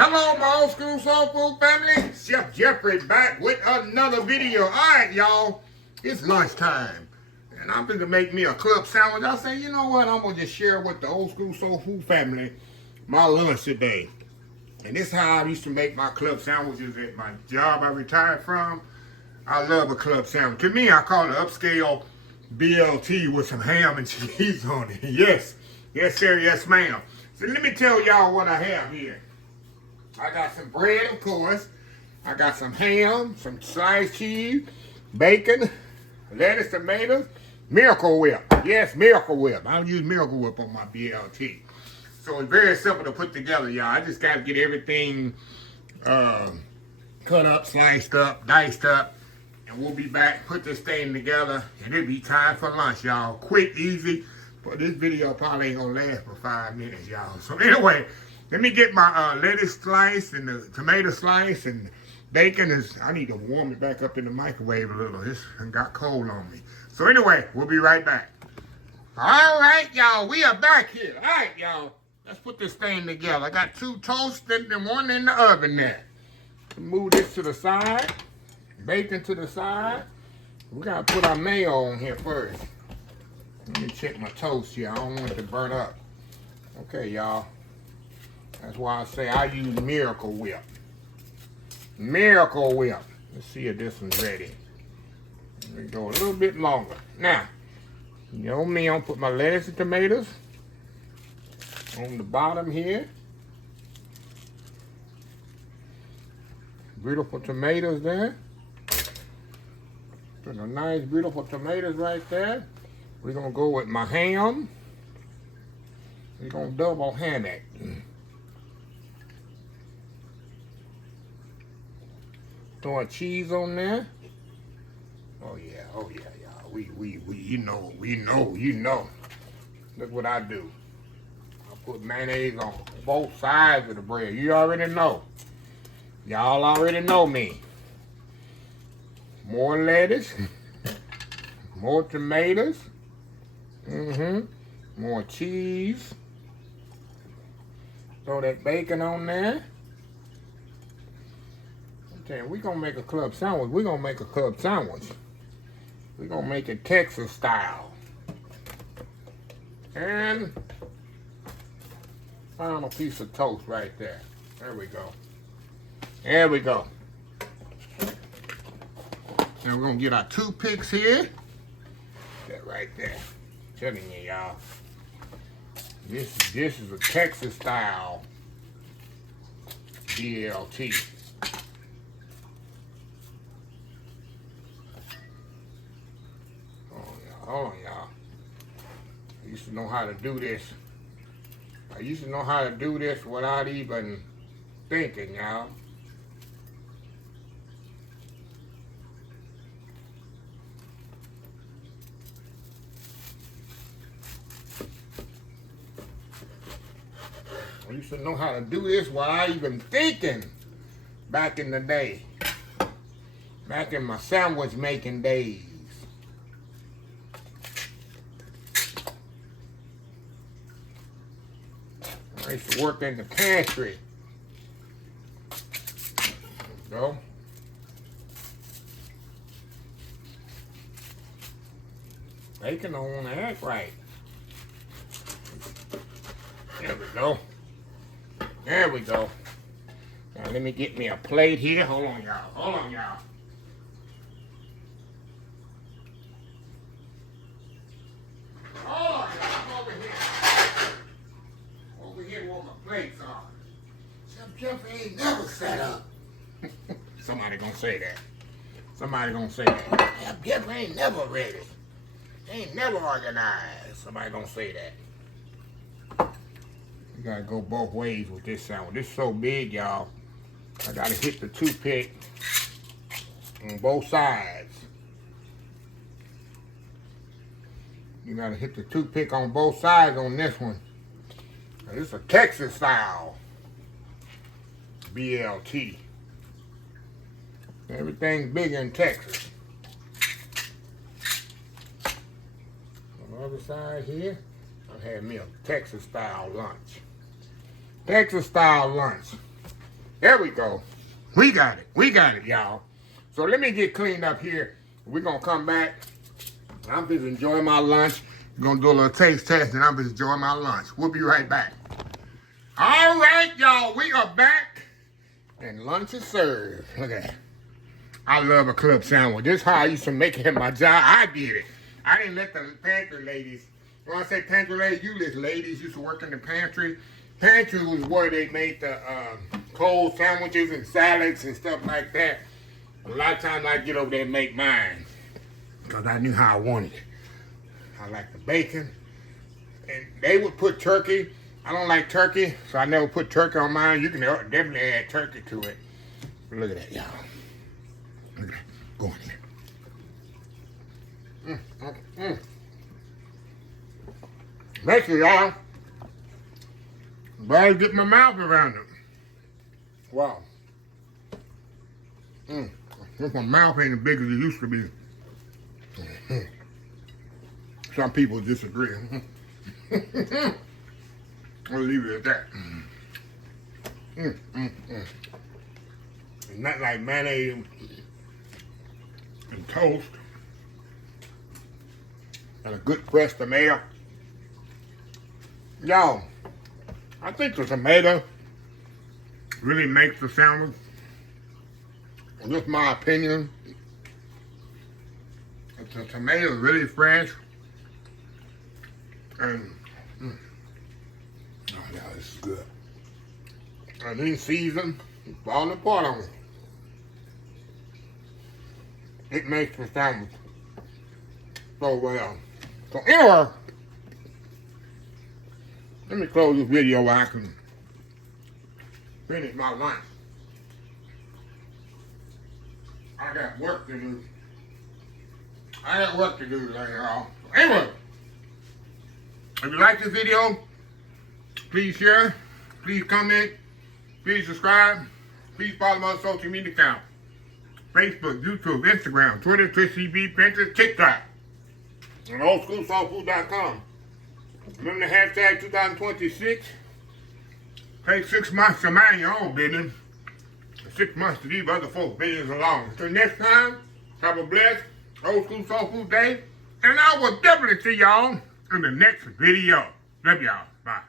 Hello, my old school soul food family. Chef Jeffrey back with another video. All right, y'all. It's lunchtime. And I'm going to make me a club sandwich. I say, you know what? I'm going to just share with the old school soul food family my lunch today. And this is how I used to make my club sandwiches at my job I retired from. I love a club sandwich. To me, I call it upscale BLT with some ham and cheese on it. Yes. Yes, sir. Yes, ma'am. So let me tell y'all what I have here. I got some bread, of course. I got some ham, some sliced cheese, bacon, lettuce, tomatoes, Miracle Whip. Yes, Miracle Whip. I don't use Miracle Whip on my BLT. So it's very simple to put together, y'all. I just got to get everything cut up, sliced up, diced up, and we'll be back, put this thing together, and it'll be time for lunch, y'all. Quick, easy. But this video probably ain't going to last for 5 minutes, y'all. So anyway, let me get my lettuce slice and the tomato slice and bacon. I need to warm it back up in the microwave a little. It's got cold on me. So anyway, we'll be right back. All right, y'all. We are back here. All right, y'all. Let's put this thing together. I got 2 toasted and 1 in the oven there. Move this to the side. Bacon to the side. We got to put our mayo on here first. Let me check my toast here. I don't want it to burn up. Okay, y'all. That's why I say I use Miracle Whip. Miracle Whip. Let's see if this one's ready. Let me go a little bit longer. Now, you know me, I'm gonna put my lettuce and tomatoes on the bottom here. Beautiful tomatoes there. Put a nice, beautiful tomatoes right there. We're gonna go with my ham. We're gonna double ham it. Throw a cheese on there. Oh yeah, y'all. We know. Look what I do. I put mayonnaise on both sides of the bread. You already know. Y'all already know me. More lettuce. More tomatoes. More cheese. Throw that bacon on there. We're going to make a club sandwich. We're going to make a club sandwich. We're going to make it Texas style. And final piece of toast right there. There we go. There we go. Now we're going to get our toothpicks here. That right there. I'm telling you, y'all. This is a Texas style BLT. Hold on, y'all. I used to know how to do this. I used to know how to do this without even thinking, y'all. I used to know how to do this without even thinking back in the day. Back in my sandwich making days. I used to work in the pantry. There we go. Bacon don't want to act right. There we go. There we go. Now let me get me a plate here. Hold on, y'all. Hold on, y'all. Plates on. Chef Jeffrey ain't never set up. Somebody gonna say that. Somebody gonna say that. Chef Jeffrey ain't never ready. Ain't never organized. Somebody gonna say that. You gotta go both ways with this sandwich. This is so big, y'all. I gotta hit the toothpick on both sides. You gotta hit the toothpick on both sides on this one. This is a Texas style BLT. Everything's bigger in Texas. On the other side here, I had me a Texas style lunch. Texas style lunch. There we go. We got it. We got it, y'all. So let me get cleaned up here. We're going to come back. I'm just enjoying my lunch. We're going to do a little taste test, and I'm just enjoying my lunch. We'll be right back. All right, y'all. We are back, and lunch is served. Look at that. I love a club sandwich. This is how I used to make it at my job. I did it. I didn't let the pantry ladies. When I say pantry ladies, you ladies used to work in the pantry. Pantry was where they made the cold sandwiches and salads and stuff like that. A lot of times I'd get over there and make mine because I knew how I wanted it. I like the bacon. And they would put turkey. I don't like turkey, so I never put turkey on mine. You can definitely add turkey to it. Look at that, y'all. Look at that. Go in there. Thank you, y'all. Better get my mouth around it. Wow. My mouth ain't as big as it used to be. Some people disagree. I'll leave it at that. It's not like mayonnaise and toast and a good fresh tomato. Y'all, I think the tomato really makes the sandwich. And just my opinion. If the tomato is really fresh and oh yeah, this is good. And in season, it's falling apart on me. It makes the sandwich so well. So anyway, let me close this video where I can finish my lunch. I got work to do. Today, y'all. Anyway, if you like this video, please share, please comment, please subscribe, please follow my social media account. Facebook, YouTube, Instagram, Twitter, Twitch TV, Pinterest, TikTok, and oldschoolsoulfood.com. Remember the hashtag 2026. Take 6 months to mind your own business. 6 months to leave other folks' business alone. Until next time, have a blessed Old School Soul Food Day. And I will definitely see y'all in the next video. Love y'all. Bye.